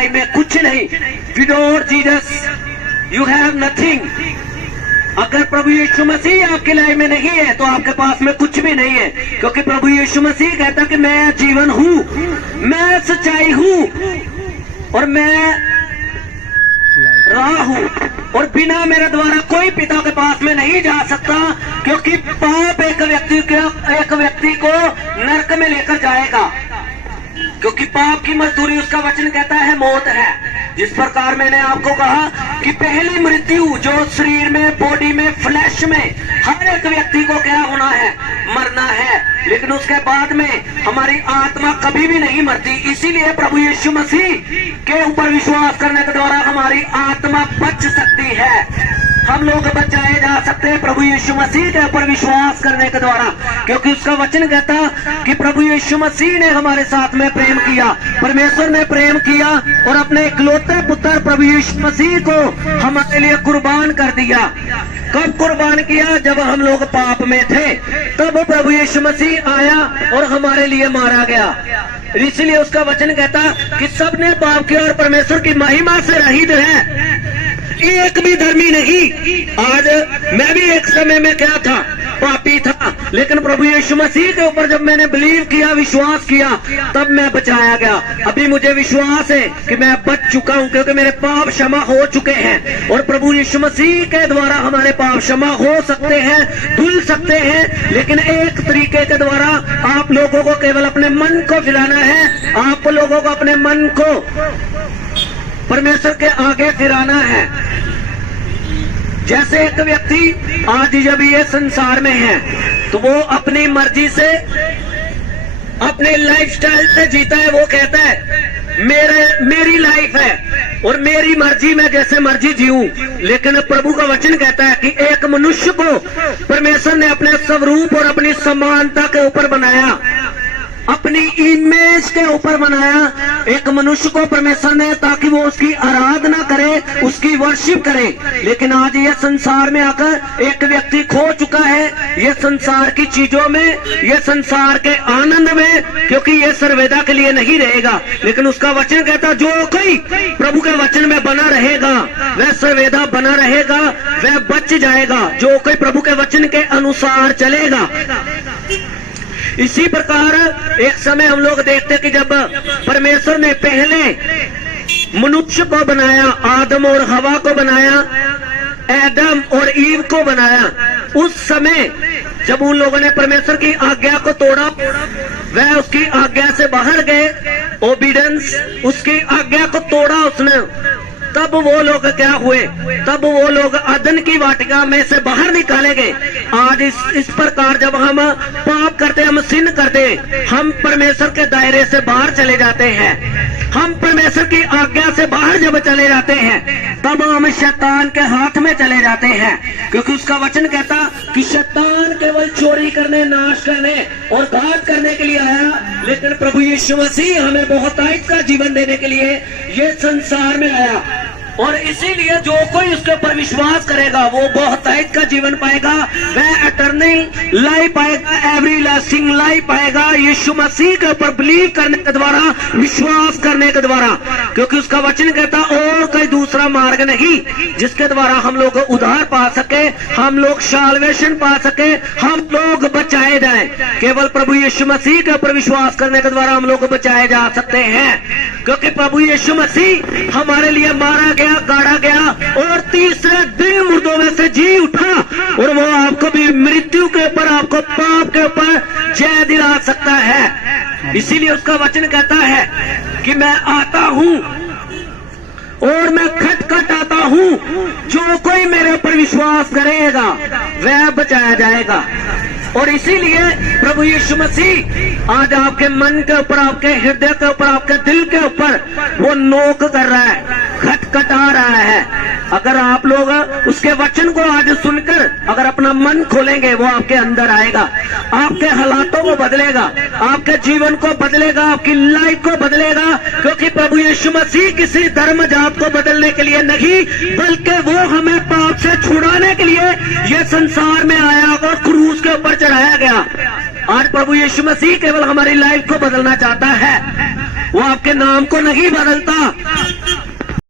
Life में कुछ नहीं। Without Jesus you have nothing. अगर प्रभु यीशु मसीह आपकी लाइफ में नहीं है तो आपके पास में कुछ भी नहीं है, क्योंकि प्रभु यीशु मसीह कहता कि मैं जीवन हूँ, मैं सच्चाई हूँ और मैं राह हूँ, और बिना मेरे द्वारा कोई पिता के पास में नहीं जा सकता, क्योंकि पाप एक व्यक्ति को नरक में लेकर जाएगा, क्योंकि पाप की मजदूरी उसका वचन कहता है मौत है। जिस प्रकार मैंने आपको कहा कि पहली मृत्यु जो शरीर में, बॉडी में, फ्लैश में हर एक व्यक्ति को क्या होना है, मरना है, लेकिन उसके बाद में हमारी आत्मा कभी भी नहीं मरती। इसीलिए प्रभु यीशु मसीह के ऊपर विश्वास करने के द्वारा हमारी आत्मा बच सकती है। हम लोग बचाए जा सकते हैं प्रभु यीशु मसीह के ऊपर विश्वास करने के द्वारा, क्योंकि उसका वचन कहता कि प्रभु यीशु मसीह ने हमारे साथ में प्रेम किया, परमेश्वर ने प्रेम किया और अपने इकलौते पुत्र प्रभु यीशु मसीह को हमारे लिए कुर्बान कर दिया। कब कुर्बान किया? जब हम लोग पाप में थे, तब प्रभु यीशु मसीह आया और हमारे लिए मारा गया। इसलिए उसका वचन कहता कि सबने पाप किया और परमेश्वर की महिमा से रहित है, एक भी धर्मी नहीं। आज मैं भी एक समय में क्या था, पापी था, लेकिन प्रभु यीशु मसीह के ऊपर जब मैंने बिलीव किया, विश्वास किया, तब मैं बचाया गया। अभी मुझे विश्वास है कि मैं बच चुका हूं, क्योंकि मेरे पाप क्षमा हो चुके हैं, और प्रभु यीशु मसीह के द्वारा हमारे पाप क्षमा हो सकते हैं, धुल सकते हैं। लेकिन एक तरीके के द्वारा आप लोगों को केवल अपने मन को फिराना है, आप लोगों को अपने मन को परमेश्वर के आगे फिराना है। जैसे एक व्यक्ति आज जब ये संसार में है तो वो अपनी मर्जी से, अपने लाइफस्टाइल से जीता है। वो कहता है मेरी लाइफ है और मेरी मर्जी, मैं जैसे मर्जी जीऊं। लेकिन प्रभु का वचन कहता है कि एक मनुष्य को परमेश्वर ने अपने स्वरूप और अपनी समानता के ऊपर बनाया, अपनी इमेज के ऊपर बनाया एक मनुष्य को परमेश्वर ने, ताकि वो उसकी आराधना करे, उसकी वर्शिप करे। लेकिन आज ये संसार में आकर एक व्यक्ति खो चुका है, ये संसार की चीजों में, ये संसार के आनंद में, क्योंकि ये सर्वदा के लिए नहीं रहेगा। लेकिन उसका वचन कहता जो कोई प्रभु के वचन में बना रहेगा वह सर्वदा बना रहेगा, वह बच जाएगा, जो कोई प्रभु के वचन के अनुसार चलेगा। इसी प्रकार एक समय हम लोग देखते कि जब परमेश्वर ने पहले मनुष्य को बनाया, आदम और हवा को बनाया, एडम और ईव को बनाया, उस समय जब उन लोगों ने परमेश्वर की आज्ञा को तोड़ा, वह उसकी आज्ञा से बाहर गए, ओबीडेंस, उसकी आज्ञा को तोड़ा उसने, तब वो लोग क्या हुए? तब वो लोग अदन की वाटिका में से बाहर निकाले गए। आज इस प्रकार जब हम पाप करते, हम सिन करते, हम परमेश्वर के दायरे से बाहर चले जाते हैं, हम परमेश्वर की आज्ञा से बाहर जब चले जाते हैं, तब हम शैतान के हाथ में चले जाते हैं। क्योंकि उसका वचन कहता कि शैतान केवल चोरी करने, नाश करने और घात करने के लिए आया, लेकिन प्रभु यीशु मसीह हमें बहुतायत का जीवन देने के लिए ये संसार में आया। और इसीलिए जो कोई उसके ऊपर विश्वास करेगा वो बहुतायत का जीवन पाएगा, वह एटर्नल लाइफ पाएगा, एवरलास्टिंग लाइफ पाएगा, यीशु मसीह के ऊपर बिलीव करने के द्वारा, विश्वास करने के द्वारा। क्योंकि उसका वचन कहता और कोई दूसरा मार्ग नहीं जिसके द्वारा हम लोग उद्धार पा सके, हम लोग साल्वेशन पा सके, हम लोग बचाए जाएं। केवल प्रभु यीशु मसीह के ऊपर विश्वास करने के द्वारा हम लोग बचाए जा सकते हैं। क्योंकि प्रभु यीशु मसीह हमारे लिए मारा गया, गाड़ा गया और तीसरे दिन मुर्दों में से जी उठा, और वो आपको भी मृत्यु के ऊपर, आपको पाप के ऊपर जय दिला सकता है। इसीलिए उसका वचन कहता है कि मैं आता हूं और मैं खटखट आता हूं, जो कोई मेरे ऊपर विश्वास करेगा वह बचाया जाएगा। और इसीलिए प्रभु यीशु मसीह आज आपके मन के ऊपर, आपके हृदय के ऊपर, आपके दिल के ऊपर वो नोक कर रहा है, खटखटा रहा है। अगर आप लोग उसके वचन को आज सुनकर अगर अपना मन खोलेंगे, वो आपके अंदर आएगा, आपके हालातों को बदलेगा, आपके जीवन को बदलेगा, आपकी लाइफ को बदलेगा। क्योंकि प्रभु यीशु मसीह किसी धर्म जात को बदलने के लिए नहीं, बल्कि वो हमें पाप से छुड़ाने के लिए ये संसार में आया और क्रूस के ऊपर चढ़ाया गया। आज प्रभु यीशु मसीह केवल हमारी लाइफ को बदलना चाहता है। वो आपके नाम को नहीं बदलता,